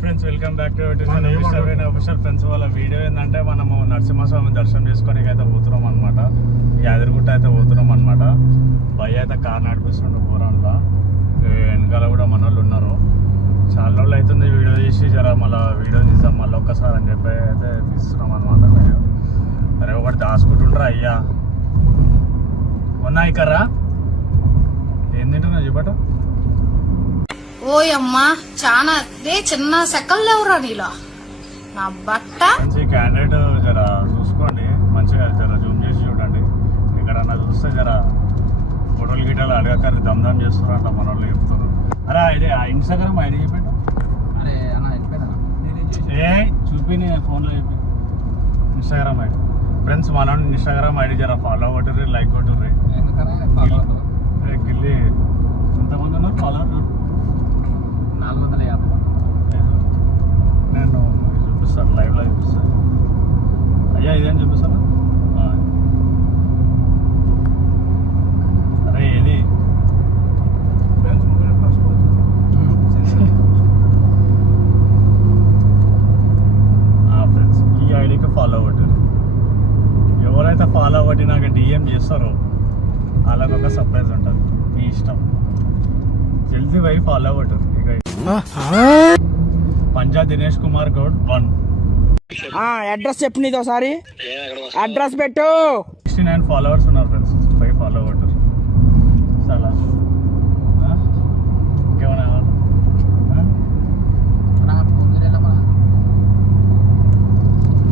Friends, welcome back to official friends. వాళ్ళ video ఏంటంటే మనము నరసింహస్వామి దర్శనం చేసుకోనికి అయితే పోతున్నాం అనమాట. యాదగిరిగుట్ట అయితే పోతున్నాం అనమాట. భయ్య అయితే కార్ నడిపిస్తుండే పోరాన్లా, వెనకాల కూడా మన వాళ్ళు ఉన్నారు. చాలా రోజులు అవుతుంది వీడియో తీసి, జర మళ్ళీ వీడియో తీసాం మళ్ళీ ఒక్కసారి అని చెప్పి అయితే తీస్తున్నాం అనమాట. వీడియో అరే ఒకటి దాచుకుంటుంటారా అయ్యా. ఉన్నా ఇక్కరా ఏం తింటున్నా చెప్పట. ఓయమ్మా చాలా చిన్న సెకల్ లేవురా నీలో నా బట్ట. మంచి క్యాండిడేట్ జర చూసుకోండి, మంచిగా జర జూమ్ చేసి చూడండి. ఎక్కడన్నా చూస్తే జర ఫోటోలు గిటాలు అడగకర్రీ దమ్దమ్ చేస్తున్నారంట మన వాళ్ళు చెప్తున్నారు. అరే ఐడి ఇన్స్టాగ్రామ్ ఐడి చెప్పాడు. అరే అన్న ఏ చూపి నేను ఫోన్లో చెప్పి ఇన్స్టాగ్రామ్ ఐడి. ఫ్రెండ్స్ మన ఇన్స్టాగ్రామ్ ఐడి జర ఫాలో కొట్టుర్రి, లైక్ కొట్టుర్రి. గిల్లి ఎంతమంది ఉన్నారు ఫాలోవర్? 450. నేను చూపిస్తాను, లైవ్లో చూపిస్తాను. అయ్యా ఇదేం చూపిస్తాను. అరే ఏది ఫ్రెండ్స్ ఈ ఐడికి ఫాలో కొట్టారు. ఎవరైతే ఫాలో కొట్టి నాకు డిఎం చేస్తారో వాళ్ళకి ఒక సర్ప్రైజ్ ఉంటుంది. మీ ఇష్టం, జల్దీ పోయి ఫాలో కొట్టారు. ఇక పంజా దినేష్ కుమార్ గౌడ్ 1. అడ్రస్ చెప్పు, నీది ఒకసారి అడ్రస్ పెట్టు. 69 ఫాలోవర్స్ ఉన్నారు ఫ్రెండ్స్. 5 ఫాలో కొట్టారు. చాలా ఇంకేమైనా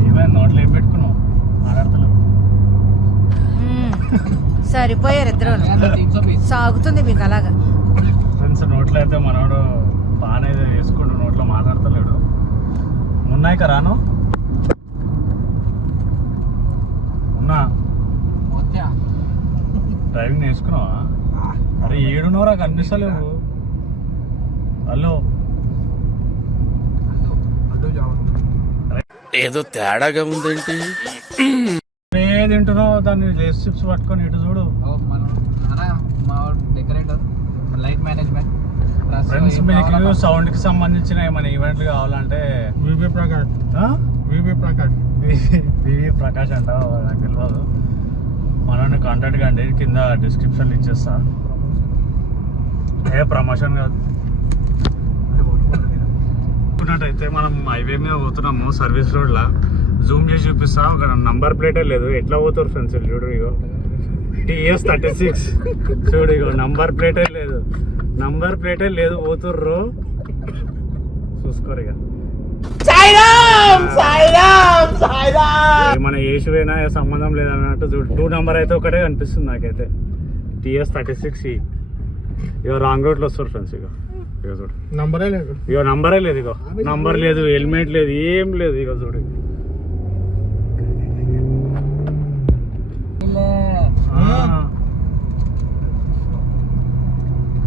ఏమైనా నోట్లో ఏం పెట్టుకున్నావు? ఆడతలు సరిపోయారు ఇద్దరు. సాగుతుంది మీకు అలాగా ఫ్రెండ్స్. నోట్లో అయితే మనోడు బాగానే వేసుకుంటూ నోట్లో మాట్లాడతలేడు. ఉన్నాయిక రాను ఉన్నా డ్రైవింగ్ నేర్చుకున్నావా? అరే ఏడున్నోరా కనిపిస్తలేవు. హలో ఏదో తేడాగా ఉందేంటి? తింటున్నావు దాన్ని లేస్ చిప్స్ పట్టుకొని ఇటు చూడు. Decorator, light management. ఫ్రెండ్స్ మీకు సౌండ్ కి సంబంధించిన ఏమైనా ఈవెంట్లు కావాలంటే వివి ప్రకాష్ అంట, నాకు తెలియదు. మనల్ని కాంటాక్ట్ కండి, కింద డిస్క్రిప్షన్ ఇచ్చేస్తా. ఏ ప్రమోషన్ కాదు. అయితే మనం హైవే మీద పోతున్నాము, సర్వీస్ రోడ్లా. జూమ్ చేసి చూపిస్తా. ఒక నంబర్ ప్లేటే లేదు. ఎట్లా పోతారు ఫ్రెండ్స్ చూడు. ఇగో TS 36 చూడు. ఇగో నంబర్ ప్లేటే లేదు, నంబర్ ప్లేటే లేదు. పోతుర్రు చూసుకోరు. ఇక మన ఏసువైనా సంబంధం లేదన్నట్టు చూడు. 2 నెంబర్ అయితే ఒకటే కనిపిస్తుంది నాకైతే. TS 36E. ఇగో రాంగ్ రోడ్లో వస్తారు ఫ్రెండ్స్. ఇగో ఇగో చూడు, నంబరే లేదు. ఇగో నంబరే లేదు. ఇగో నంబర్ లేదు, హెల్మెట్ లేదు, ఏం లేదు. ఇగో చూడు.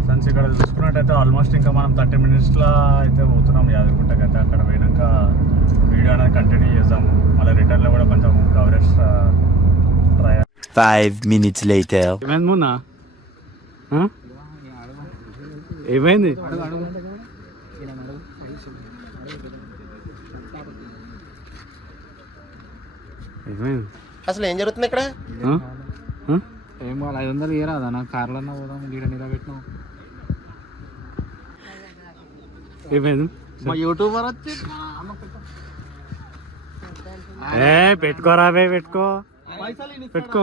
ఫ్రెండ్స్ ఇక్కడ చూసుకున్నట్టయితే ఆల్మోస్ట్ ఇంకా మనం 30 minutesలో అయితే పోతున్నాం యాదగిరిగుట్టకి. అయితే అక్కడ పోయినాక వీడియో అనేది కంటిన్యూ చేద్దాము. మళ్ళీ రిటర్న్లో కూడా కొంచెం కవరేజ్ ట్రై. 5 minutes later. ఏమైంది మొన్న? ఏమైంది? ఏమైంది అసలు ఏం జరుగుతుంది ఇక్కడ? ఏం 500 ఇయరాదా నాకు కార్లో పోదాం. గీడ నిలబెట్టినావు. ఏమైంది? మా యూట్యూబర్ వచ్చి పెట్టుకోరా బే, పెట్టుకో పెట్టుకో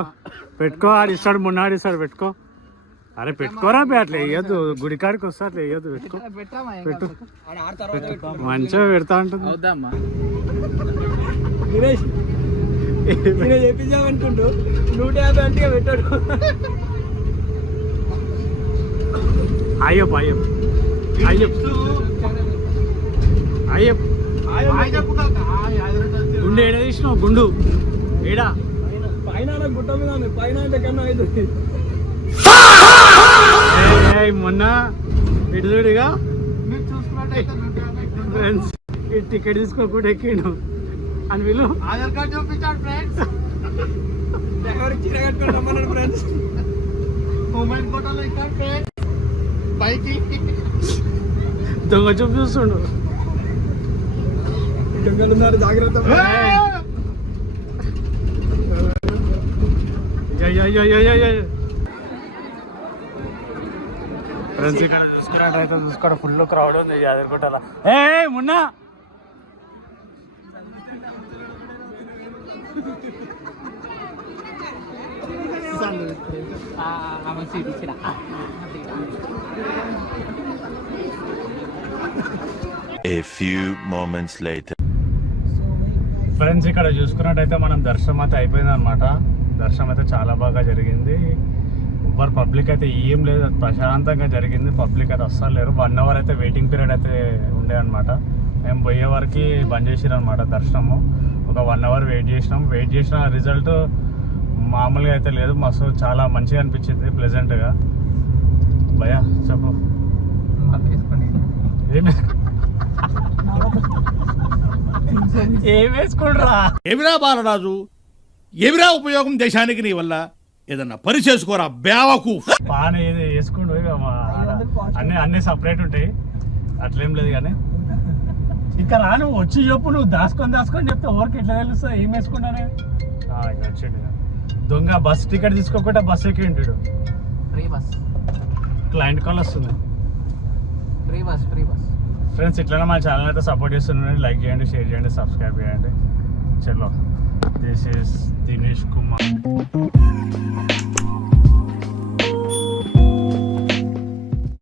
పెట్టుకో. ఆడిస్తాడు, మొన్న ఆడిస్తాడు, పెట్టుకో. అరే పెట్టుకోరా బే, అట్లా వేయద్దు. గుడికాడికి వస్తా అట్లా వేయద్దు. పెట్టుకో పెట్టు, మంచిగా పెడతా ఉంటుంది. అవుదామ్మా చెప్పించామనుకుంటూ 150 అంటే పెట్టాడు. అయ్యప్ప అయ్యప్ప అయ్యప్ప అయ్యప్ప గుండు ఏడ తీసినావు? గుండు ఏడా? పైన గుట్ట మీద పైన అంటే కన్నా అవుతుంది. మొన్న ఇటు చూడుగా ఫ్రెండ్స్, ఈ టికెట్ తీసుకోకుండా ఎక్కిండు అని వీళ్ళు ఆధార్ కార్డు చూపించాడు ఫ్రెండ్స్. చీర కట్టుకొని రమ్మన్నాడు ఫ్రెండ్స్. మొబైల్ ఫోటోలో ఇస్తాడు ఫ్రెండ్స్. పైకి దొంగ చూపు చూస్తుండు. దొంగలు ఉన్నారు జాగ్రత్త ఫ్రెండ్స్ ఇక్కడ చూసుకున్నట్టయితే చూసుకోవడం ఫుల్ క్రౌడ్ ఉంది యాదగిరిగుట్టలో. ఏ Munna A few moments later. Friends ఇక్కడ చూసుకున్నట్టయితే మనం దర్శనం అయితే అయిపోయింది అనమాట. దర్శనం అయితే చాలా బాగా జరిగింది. ఎవరు పబ్లిక్ అయితే ఏం లేదు, అది ప్రశాంతంగా జరిగింది. పబ్లిక్ అయితే అస్సలు లేరు. 1 అవర్ అయితే వెయిటింగ్ పీరియడ్ అయితే ఉండే అనమాట. మేము పోయే వరకు బంద్ చేసిరు అనమాట దర్శనము. ఒక 1 అవర్ వెయిట్ చేసిన రిజల్ట్ మామూలుగా అయితే లేదు. మస్తు చాలా మంచిగా అనిపించింది, ప్లెజెంట్గా. భయ్యా చెప్పు ఏం వేసుకుండ్రా? ఏమిరా బాలరాజు, ఏమిరా ఉపయోగం దేశానికి నీ వల్ల? ఏదన్నా పని చేసుకోరా బేవకు. పాన ఏది వేసుకుంటూ ఇక అన్ని సపరేట్ ఉంటాయి, అట్లేం లేదు. కానీ ఇక్కడ నువ్వు వచ్చి చెప్పు, నువ్వు దాచుకొని చెప్తే ఎవరికి ఎట్లా తెలుస్తుంది ఏం వేసుకుంటానే? ఇక వచ్చిండు దొంగ. బస్ టికెట్ తీసుకోకుండా బస్ ఎక్కి ఉంటాడు. క్లయింట్ కాల్ వస్తుంది. ఫ్రెండ్స్ ఇట్లనే మా ఛానల్ అయితే సపోర్ట్ చేస్తున్నాను. లైక్ చేయండి, షేర్ చేయండి, సబ్స్క్రైబ్ చేయండి. చలో, దిస్ ఈస్ దినేష్ కుమార్.